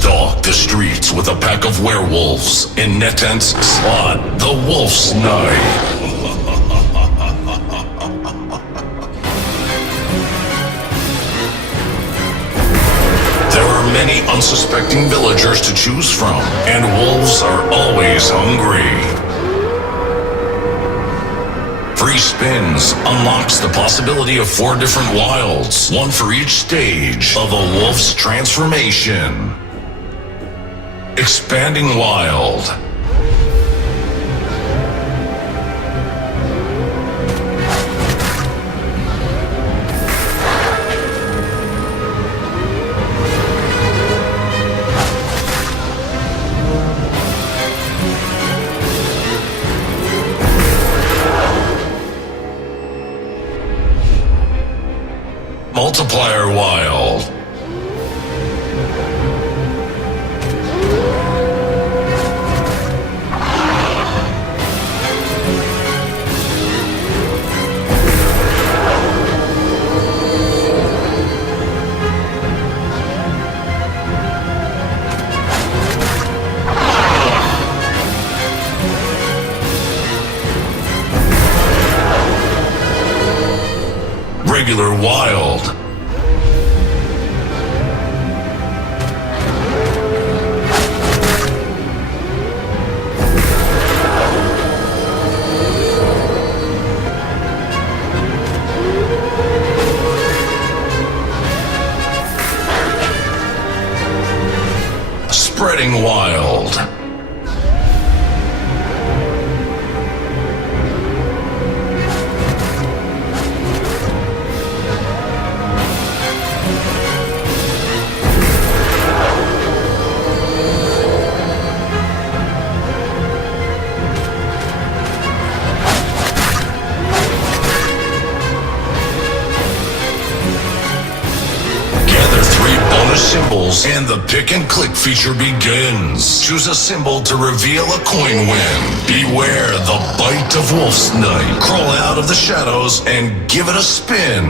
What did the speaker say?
stalk the streets with a pack of werewolves in NetEnt's slot, the Wolf's Night. There are many unsuspecting villagers to choose from, and wolves are always hungry. Free spins unlocks the possibility of 4 different wilds, one for each stage of a wolf's transformation. Expanding Wild. Multiplier Wild. Regular Wild. Spreading Wild. Symbols and the pick and click feature begins. Choose a symbol to reveal a coin win. Beware the bite of Wolf's Night. Crawl out of the shadows and give it a spin.